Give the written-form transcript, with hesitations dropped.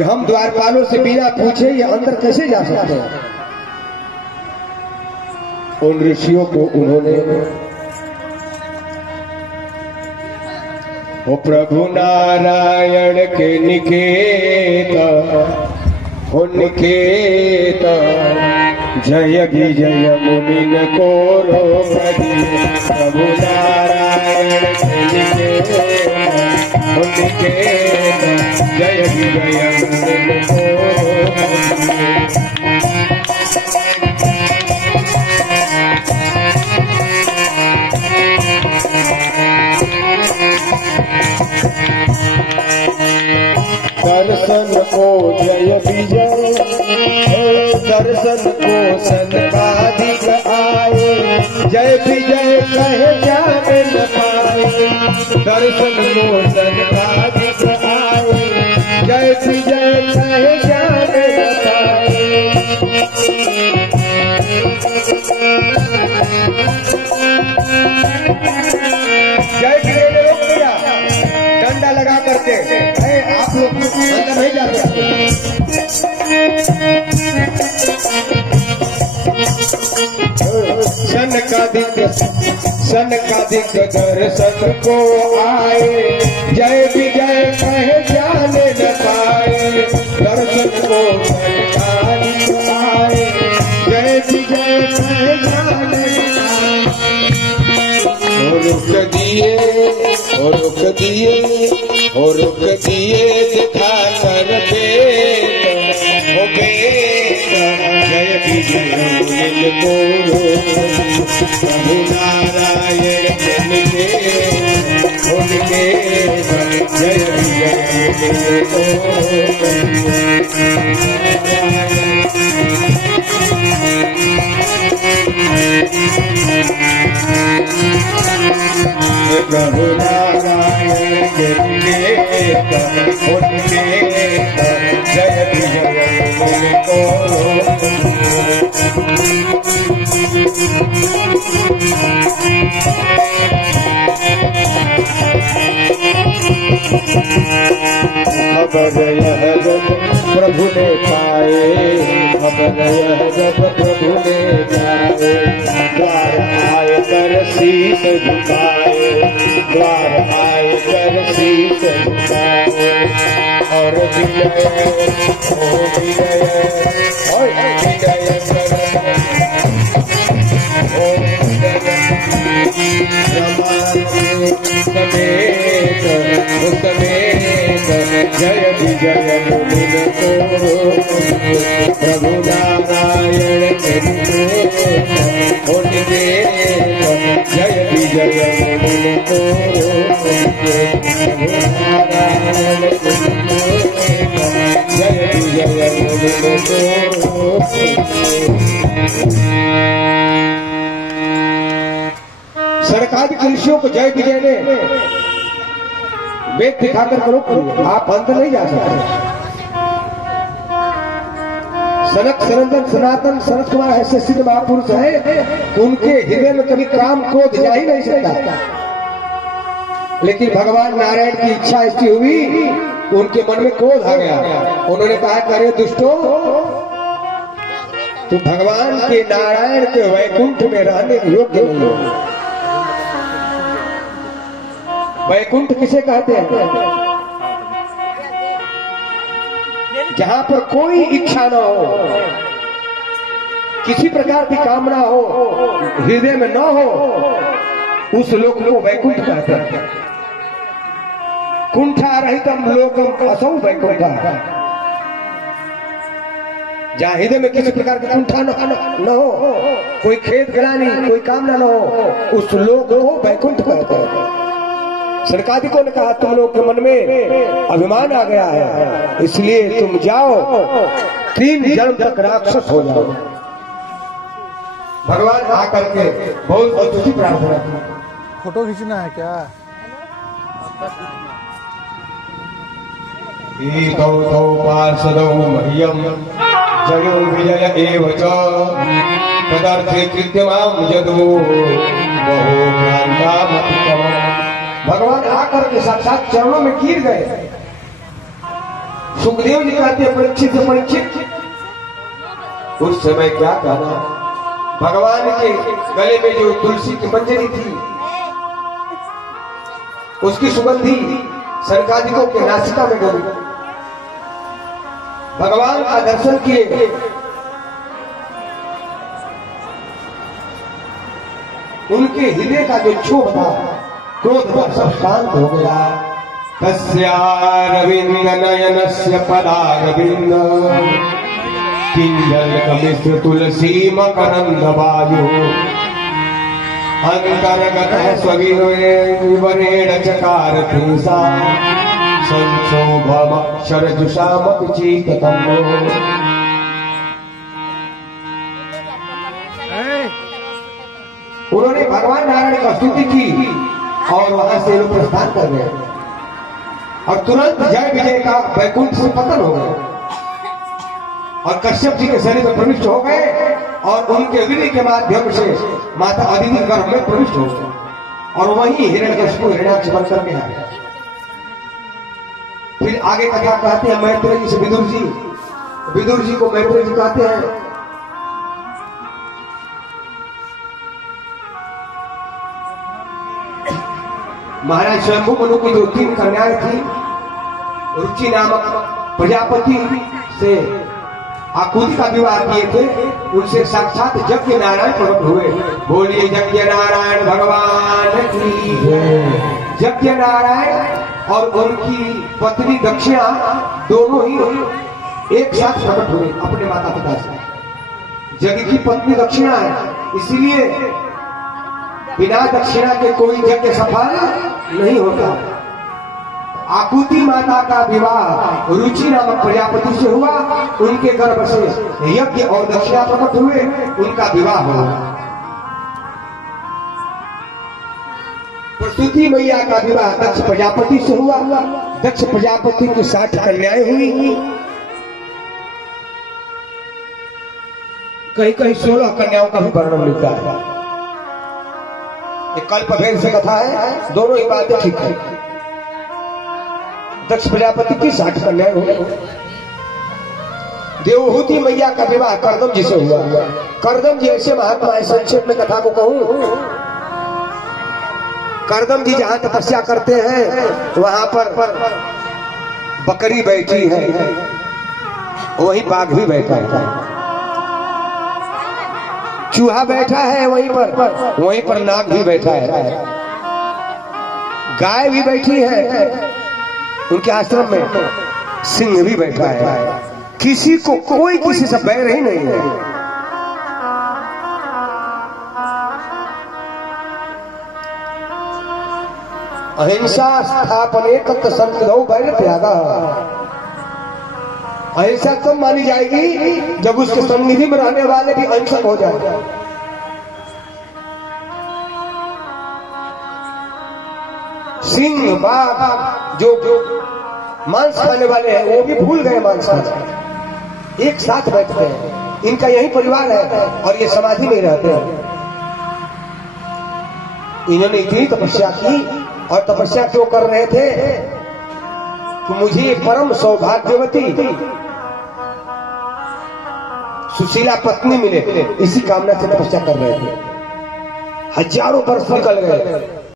कि हम द्वारपालों से बिना पूछे ये अंदर कैसे जा सकते हैं। उन ऋषियों को उन्होंने ओ प्रभु नारायण के निकेत हो निकेत जय विजय मुनिन को प्रभु नारायण के निकेत हो निकेत जय विजय मुनिन को दर्शन को जय विजय दर्शन को सनकादिक आए जय विजय कहे जाने न पाए दर्शन को सनकादिक आए जय विजय कहे जाने न पाए जय विजय ने रोक दिया डंडा लगा करके आप लोग अंदर नहीं जा सकते। सनकादिक दर्शन को आए जय विजय कहे जाने न पाए दर्शन को सनकादिक आए जय विजय कहे जाने न पाए रुक दिए दिखा कर जय विजय मुनिन को प्रभु नारायण के निकेत हो निकेत जय विजय मुनिन को प्रभु नारायण के निकेत हो निकेत जय विजय मुनिन को खबर यह जब प्रभु ने पाए खबर यह जब प्रभु ने पाए द्वार आए कर शीश झुकाए द्वार आए कर शीश झुकाए और विजय ओ विजय जय विजय मुनिन को प्रभु नारायण के निकेत हो निकेत जय विजय मुनिन को प्रभु नारायण के निकेत जय विजय मुनिन को। सनकादिक ऋषियों को जय विजय ने वेद दिखाकर करो आप अंदर नहीं जा सकते। सनक सनंदन सनातन सनत कुमार ऐसे सिद्ध महापुरुष है उनके हृदय में कभी काम क्रोध जा ही नहीं सकता, लेकिन भगवान नारायण की इच्छा ऐसी हुई उनके मन में क्रोध आ गया। उन्होंने कहा अरे दुष्टों तुम भगवान के नारायण के वैकुंठ में रहने के योग्य नहीं हो। वैकुंठ किसे कहते हैं? जहां पर कोई इच्छा न हो, किसी प्रकार की कामना हो, हृदय में न हो, उस लोक को वैकुंठ कहते हैं। कुंठा रहितम लोकम असौ वैकुंठ। जहां हृदय में किसी प्रकार की कुंठा न हो, कोई खेद ग्लानि, कोई कामना न हो, उस लोक को वैकुंठ कहते हैं। सनकादिकों ने कहा तुम लोग के मन में अभिमान आ गया है, इसलिए तुम जाओ 3 जन्म तक राक्षस हो जाओ। भगवान आकर के बहुत अद्भुत प्रार्थना की। फोटो खींचना है क्या? पार्षदौ मह्यम जयो विजय एव च पदार्थे कृत्यमाम यदो बहु भगवान आकर के साक्षात चरणों में गिर गए सुखदेव जी कहते हैं परीक्षित से परीक्षित, उस समय क्या कहना, भगवान के गले में जो तुलसी की मंजरी थी उसकी सुगंधी सनकादिकों के नासिका में गई। भगवान का दर्शन किए, उनके हृदय का जो क्षोभ था, क्रोध था, सब शांत हो गया। तस्यारविंद नयनस्य पदारविंद किंजलकमिश्र तुलसी मकरंद वायु अंतर्गत स्वगिरेण चकार प्रीसा संशोभमक्षरजुषामपि चीततम्। उन्होंने भगवान नारायण का स्तुति की और वहां से लोग प्रस्थान कर गए और तुरंत जय विजय का वैकुंठ से पतन हो गए और कश्यप जी के शरीर में प्रविष्ट हो गए और उनके वीर्य के माध्यम से माता अदिति गर्भ में प्रविष्ट हो गए और वही हिरण्यकशिपु हिरण्याक्ष बनकर के आए। फिर आगे कथा कहते हैं मैत्रेय जी से विदुर जी को मैत्रेय जी कहते हैं, महाराज स्वयंभू मनु की जो 3 कन्याएं थी, रुचि नामक प्रजापति से आकुति का विवाह किए थे, उनसे साक्षात यज्ञ नारायण प्रकट हुए। बोलिए यज्ञ नारायण भगवान की जय। यज्ञ नारायण और उनकी पत्नी दक्षिणा दोनों ही एक साथ प्रकट हुए अपने माता पिता से। यज्ञ की पत्नी दक्षिणा है, इसीलिए बिना दक्षिणा के कोई यज्ञ सफल नहीं होता। आकुति माता का विवाह रुचि नामक प्रजापति से हुआ, उनके गर्भ से यज्ञ और दक्षिणा प्रकट हुए, उनका विवाह हुआ। प्रसूति मैया का विवाह दक्ष प्रजापति से हुआ। दक्ष प्रजापति की 60 कन्याएं हुई, कहीं कहीं 16 कन्याओं का भी वर्णन मिलता है। एक कल्पभेद से कथा है, दोनों ही बातें ठीक है। दक्ष प्रजापति की 60 कन्याएं हुई। देवहूति मैया का विवाह कर्दम जी से हुआ। कर्दम जी ऐसे महात्मा है, संक्षेप में कथा को कहूं, कर्दम जी जहां तपस्या करते हैं वहां पर बकरी बैठी है, वहीं बाघ भी बैठा है, चूहा बैठा है वहीं पर नाग भी बैठा है, गाय भी बैठी है, उनके आश्रम में सिंह भी बैठा है। किसी को कोई किसी से बैर ही नहीं है। अहिंसा स्थापने तत् संतदौ बैर त्यागा। अहिंसा तब मानी जाएगी जब उसके सन्निधि में रहने वाले भी अहिंसक हो जाए। सिंह बाघ जो मांस खाने वाले हैं वो भी भूल गए मांस खाना, एक साथ बैठते हैं, इनका यही परिवार है और ये समाधि में रहते हैं। इन्होंने इतनी तपस्या की और तपस्या क्यों कर रहे थे कि मुझे परम सौभाग्यवती सुशीला पत्नी मिले, इसी कामना से तपस्या कर रहे थे। हजारों वर्ष निकल गए,